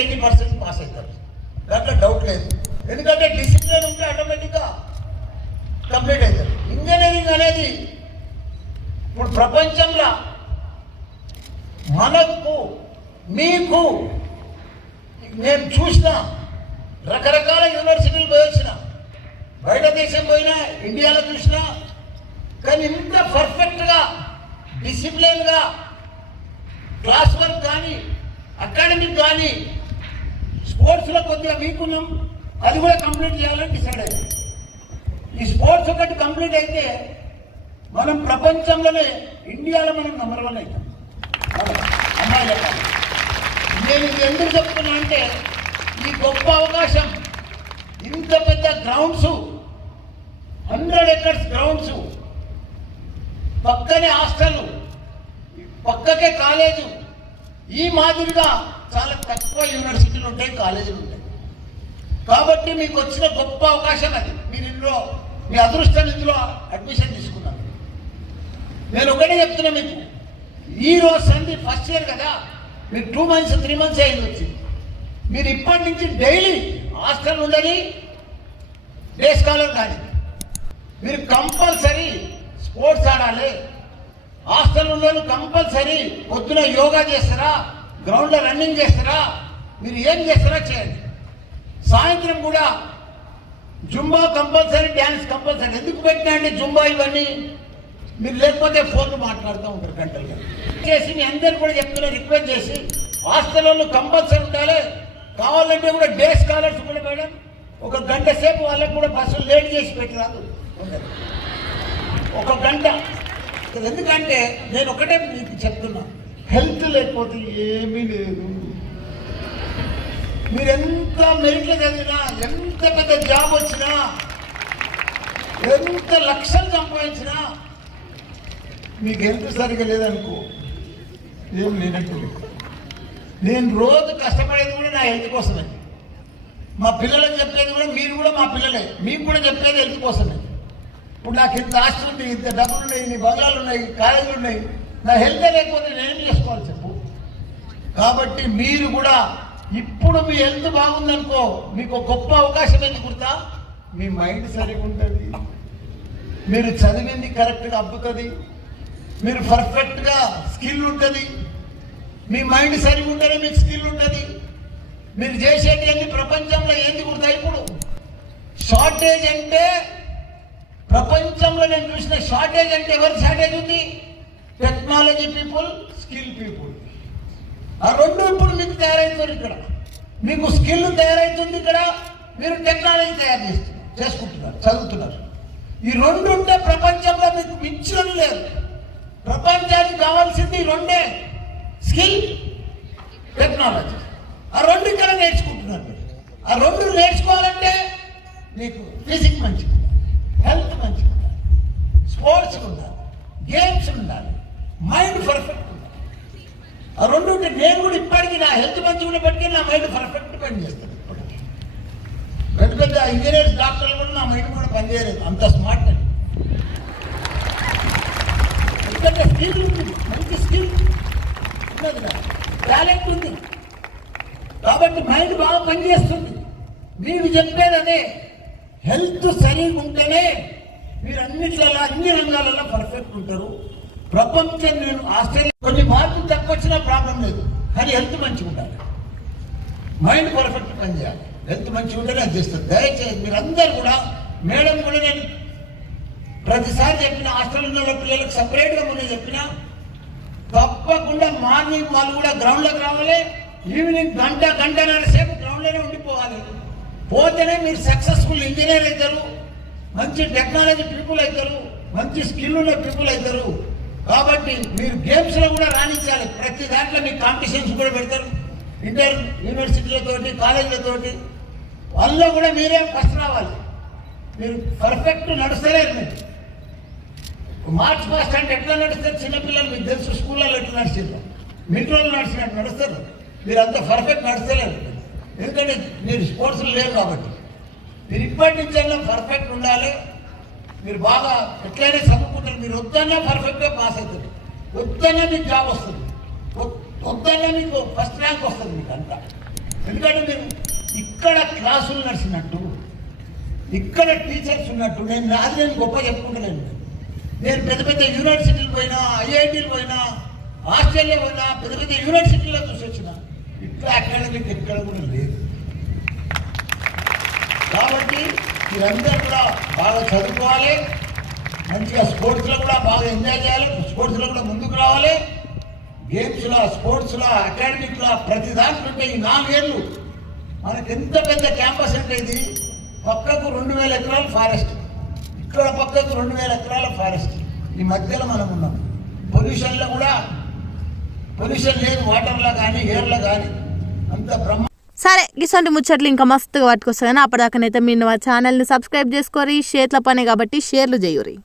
80% pass అవుతారు, దాంట్లో doubt లేదు. ఎందుకంటే డిసిప్లిన్ ఉంటే ఆటోమేటిక్గా కంప్లీట్ అవుతారు. ఇంజనీరింగ్ అనేది ఇప్పుడు ప్రపంచంలో మనకు మీకు నేను చూసిన రకరకాల యూనివర్సిటీలు పోయొచ్చిన, బయట దేశం పోయినా, ఇండియాలో చూసినా, కానీ ఇంత పర్ఫెక్ట్గా డిసిప్లిన్గా క్లాస్ వర్క్ కానీ అకాడమిక్ కానీ స్పోర్ట్స్లో కొద్దిగా వీక్ ఉన్నాం, అది కూడా కంప్లీట్ చేయాలని డిసైడ్ అయ్యాం. ఈ స్పోర్ట్స్ ఒకటి కంప్లీట్ అయితే మనం ప్రపంచంలోనే ఇండియాలో మనం నంబర్ 1 అవుతాం అమ్మాయిల. నేను ఇది ఎందుకు చెప్తున్నా అంటే ఈ గొప్ప అవకాశం, ఇంత పెద్ద గ్రౌండ్స్, 100 acres గ్రౌండ్స్, పక్కనే హాస్టల్, పక్కకే కాలేజు, ఈ మాదిరిగా చాలా తక్కువ యూనివర్సిటీలు ఉంటాయి, కాలేజీలు ఉంటాయి. కాబట్టి మీకు వచ్చిన గొప్ప అవకాశం అది. మీరు ఇందులో మీ అదృష్టం ఇందులో అడ్మిషన్ తీసుకున్నారు. నేను ఒకటే చెప్తున్నా మీకు, ఈ రోజు సంది ఫస్ట్ ఇయర్ కదా, మీరు 2 months 3 months అయింది వచ్చింది. మీరు ఇప్పటి నుంచి డైలీ హాస్టల్ ఉండని, డే స్కాలర్ కానీ మీరు కంపల్సరీ స్పోర్ట్స్ ఆడాలి. హాస్టల్ ఉండరు కంపల్సరీ పొద్దున యోగా చేస్తారా, గ్రౌండ్లో రన్నింగ్ చేస్తారా, మీరు ఏం చేస్తారా చేయండి. సాయంత్రం కూడా జుంబా కంపల్సరీ, డ్యాన్స్ కంపల్సరీ. ఎందుకు పెట్టినా అంటే జుంబా ఇవన్నీ మీరు లేకపోతే ఫోన్లు మాట్లాడుతూ ఉంటారు గంటలుగా చేసి. మీ అందరు కూడా చెప్తున్నా, రిక్వెస్ట్ చేసి హాస్టల్లో కంపల్సరీ ఉండాలి. కావాలంటే కూడా డే స్కాలర్స్ కూడా మేడం 1 గంట సేపు వాళ్ళకు కూడా బస్సులు లేట్ చేసి పెట్టరాదు, 1 గంట. ఎందుకంటే నేను ఒకటే మీకు చెప్తున్నా, హెల్త్ లేకపోతే ఏమీ లేదు. మీరు ఎంత మెరిట్లో చదివినా, ఎంత పెద్ద జాబ్ వచ్చినా, ఎంత లక్షలు సంపాదించినా, మీకు హెల్త్ సరిగ్గా లేదనుకో ఏం లేనట్టు. నేను రోజు కష్టపడేది కూడా నా హెల్త్ కోసమే. మా పిల్లలకు చెప్పేది కూడా, మీరు కూడా మా పిల్లలే, మీకు కూడా చెప్పేది హెల్త్ కోసమే. ఇప్పుడు నాకు ఇంత ఆస్తి ఉంది, ఇంత డబ్బులు ఉన్నాయి, ఇన్ని బంగాళాలు ఉన్నాయి, కాలేజీలు ఉన్నాయి, నా హెల్తే లేకపోతే నేనేం చేసుకోవాలి చెప్పు. కాబట్టి మీరు కూడా ఇప్పుడు మీ హెల్త్ బాగుందనుకో, మీకు గొప్ప అవకాశం ఎందుకు గుర్తా, మీ మైండ్ సరిగా ఉంటుంది, మీరు చదివింది కరెక్ట్గా అబ్బుతుంది, మీరు పర్ఫెక్ట్గా స్కిల్ ఉంటుంది. మీ మైండ్ సరిగా ఉంటేనే మీకు స్కిల్ ఉంటుంది. మీరు చేసేటి అన్ని ప్రపంచంలో ఏంది గుర్తాయి. ఇప్పుడు షార్టేజ్ అంటే ప్రపంచంలో నేను చూసిన షార్టేజ్ అంటే ఎవరి షార్టేజ్ ఉంది, టెక్నాలజీ పీపుల్, స్కిల్ పీపుల్. ఆ రెండు ఇప్పుడు మీకు తయారవుతుంది. ఇక్కడ మీకు స్కిల్ తయారవుతుంది, ఇక్కడ మీరు టెక్నాలజీ తయారు చేసుకుంటున్నారు, చదువుతున్నారు. ఈ రెండు ఉంటే ప్రపంచంలో మీకు మించిన లేదు. ప్రపంచానికి కావాల్సింది రెండే, స్కిల్, టెక్నాలజీ. ఆ రెండు ఇక్కడ నేర్చుకుంటున్నారు. ఆ రెండు నేర్చుకోవాలంటే మీకు ఫిజిక్స్ మంచిగా ఉండాలి, హెల్త్ మంచిగా ఉండాలి, స్పోర్ట్స్ ఉండాలి, గేమ్స్ ఉండాలి, మైండ్ పర్ఫెక్ట్ ఉండాలి. ఆ రెండు ఉంటే నేను కూడా ఇప్పటికీ నా హెల్త్ మంచిగా ఉన్నప్పటికీ నా మైండ్ పర్ఫెక్ట్ పనిచేస్తాను. ఇప్పటికీ పెద్ద పెద్ద ఇంజనీర్స్, డాక్టర్లు కూడా నా మైండ్ కూడా పనిచేయలేదు, అంత స్మార్ట్ అని. ఎందుకంటే స్కిల్ ఉంది, మంచి స్కిల్ ఉన్నది, టాలెంట్ ఉంది. కాబట్టి మైండ్ బాగా పనిచేస్తుంది. మీరు చెప్పేది అదే, హెల్త్ సరిగా ఉంటేనే మీరు అన్నిట్లలో, అన్ని రంగాలలో పర్ఫెక్ట్ ఉంటారు. ప్రపంచం, నేను ఆస్ట్రేలియా కొన్ని మార్కులు తక్కువ వచ్చినా ప్రాబ్లం లేదు, కానీ హెల్త్ మంచిగా ఉండాలి, మైండ్ పర్ఫెక్ట్ పనిచేయాలి. హెల్త్ మంచిగా ఉంటేనే అది చేస్తుంది. దయచేసి మీరందరూ కూడా, మేడం కూడా నేను ప్రతిసారి చెప్పిన, ఆస్ట్రేలియా పిల్లలకు సపరేట్గా ముందు చెప్పినా, తప్పకుండా మార్నింగ్ వాళ్ళు కూడా గ్రౌండ్లోకి రావాలి, ఈవినింగ్ గంటన్నర సేపు గ్రౌండ్లోనే ఉండిపోవాలి. పోతేనే మీరు సక్సెస్ఫుల్ ఇంజనీర్ అవుతారు, మంచి టెక్నాలజీ పీపుల్ అవుతారు, మంచి స్కిల్ ఉన్న పీపుల్ అవుతారు. కాబట్టి మీరు గేమ్స్లో కూడా రాణించాలి. ప్రతి దాంట్లో మీకు కాంపిటీషన్స్ కూడా పెడతారు, ఇంటర్ యూనివర్సిటీలతోటి, కాలేజీలతోటి. వాళ్ళలో కూడా మీరే ఫస్ట్ రావాలి. మీరు పర్ఫెక్ట్ నడుస్తలేరు. మీరు మార్చ్ పాస్ట్ అంటే ఎట్లా నడుస్తారు చిన్నపిల్లలు, మీకు తెలుసు, స్కూళ్ళలో ఎట్లా నడిచారు, మెట్రోలో నడిచినట్టు నడుస్తారు. మీరు అంత పర్ఫెక్ట్ నడుస్తలేరు, ఎందుకంటే మీరు స్పోర్ట్స్లో లేరు. కాబట్టి మీరు ఇప్పటి నుంచైనా పర్ఫెక్ట్ ఉండాలి. మీరు బాగా ఎట్లయినా చదువుకుంటారు. మీరు వద్దన్నా పర్ఫెక్ట్గా పాస్ అవుతుంది, వద్దన్నా మీకు జాబ్ వస్తుంది, వద్దన్నా మీకు ఫస్ట్ ర్యాంక్ వస్తుంది మీకు అంతా. ఎందుకంటే మీరు ఇక్కడ క్లాసులు నడిచినట్టు, ఇక్కడ టీచర్స్ ఉన్నట్టు నేను గొప్ప చెప్పుకుంటలేను. నేను పెద్ద పెద్ద యూనివర్సిటీలు పోయినా, ఐఐటీలు పోయినా, ఆస్ట్రేలియా పోయినా, పెద్ద పెద్ద యూనివర్సిటీలో చూసి వచ్చిన. ఇట్లా అకాడమిక్ ఎక్కడ కూడా లేదు. కాబట్టి మీరందరూ కూడా బాగా చదువుకోవాలి, మంచిగా స్పోర్ట్స్లో కూడా బాగా ఎంజాయ్ చేయాలి, స్పోర్ట్స్లో కూడా ముందుకు రావాలి. గేమ్స్లో, స్పోర్ట్స్లో, అకాడమిక్లో ప్రతి దాంట్లో ఉంటే ఈ 4 ఏళ్ళు మనకు ఎంత పెద్ద క్యాంపస్ అంటే ఇది. పక్కకు 2000 ఎకరాల ఫారెస్ట్, ఇక్కడ పక్కకు 2000 ఎకరాల ఫారెస్ట్. ఈ మధ్యలో మనం ఉన్నాం. పొల్యూషన్లో కూడా పొల్యూషన్ లేదు, వాటర్లో కానీ ఎయిర్లో కానీ అంత బ్రహ్మ. సరే ఇసంటి ముచ్చట్లు ఇంకా మస్తుగా పట్టుకొస్తా కానీ అప్పటిదాకానైతే మీరు మా ఛానల్ని సబ్స్క్రైబ్ చేసుకోరి. షేర్ల పనే కాబట్టి షేర్లు చేయురి.